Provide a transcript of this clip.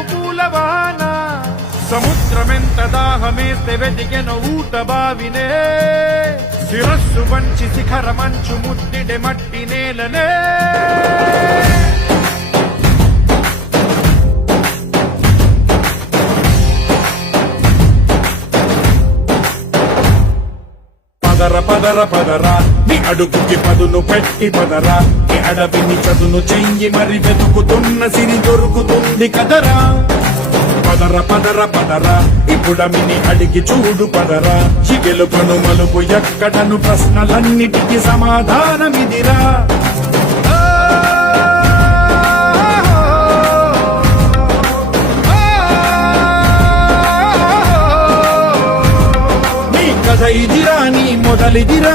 వర్షపు పూలవాన సముద్రమెంత దాహమేస్తే వెతికెను ఊట బావినే శిరస్సు వంచి శిఖర మంచు ముట్టిడే మట్టి నేలనే పదర పదర పదరా నీ అడుగుకి పదును పెట్టి పదరా నీ అడవిని చదును చెయ్యి మరి వెతుకుతున్న సిరి దొరుకుతుంది కదరా పదర పదర పదరా ఇప్పుడమిని అడిగి చూడు పదరా చిగెలుపను మలుపు ఎక్కడను ప్రశ్నలన్నిటికీ సమాధానమిదిరా నీ కథ ఇదిరా నీ మొదలిదిరా